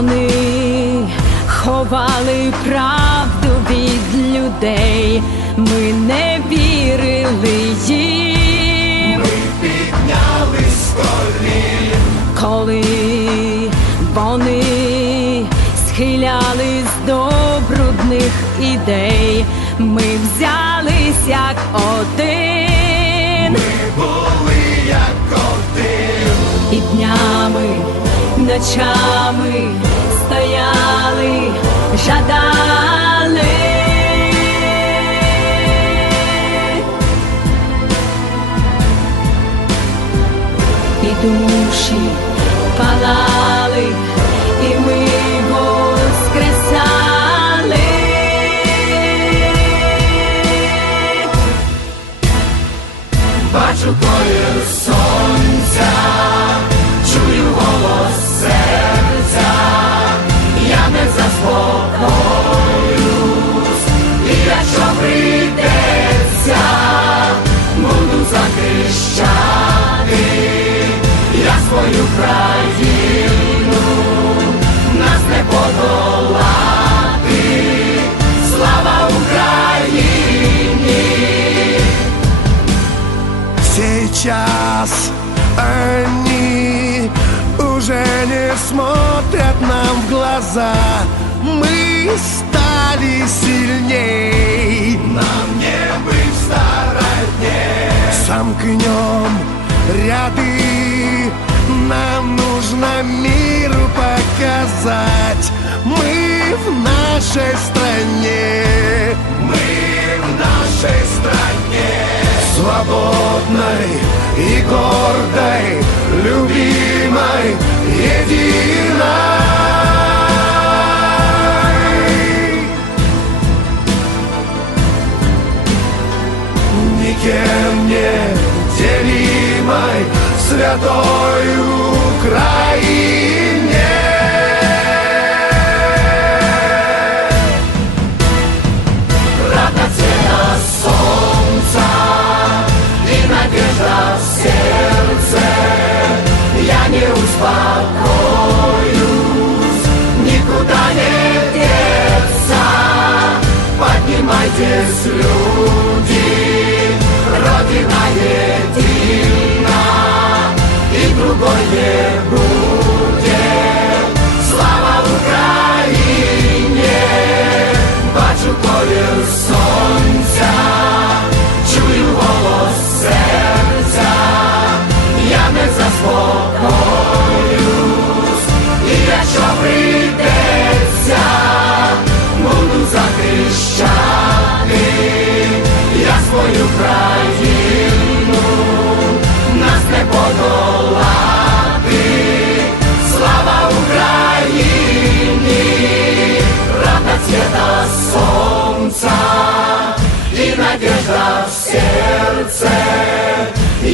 Вони ховали правду від людей, ми не вірили їм. Піднялись з колін, коли вони схилялись до брудних ідей, ми взялись як один. Ми були як один, і днями, ночами стояли, жадали. І душі палали, і ми воскресали. бачу колір сонця, Заспокоюсь, і якщо прийдеться, буду захищати, я свою країну, нас не подолати, слава Україні! Сейчас они уже не смотрят нам в глаза Мы стали сильней. Нам не быть в стороне Сомкнем ряды. Нам нужно миру показать. Мы в нашей стране. Мы в нашей стране. Свободной и гордой Любимой, единой делимой Святой Украине. Разноцвета солнца И надежда в сердце. Я не успокоюсь Никуда не деться. Поднимайтесь, люди Родина едина Бачу колір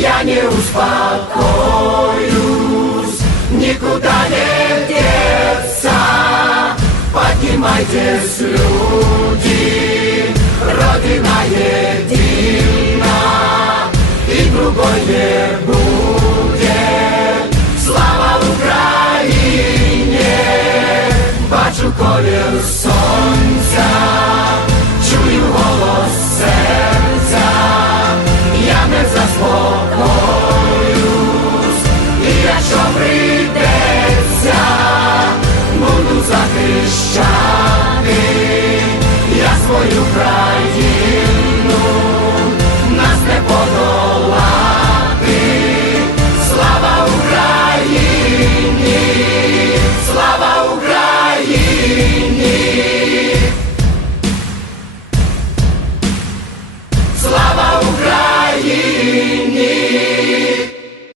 Я не успокоюсь, никуда не деться. Поднимайтесь, люди, Родина едина, и другой не будет. Слава Украине! Бачу колір якщо прийдеться, буду захищати, я свою країну.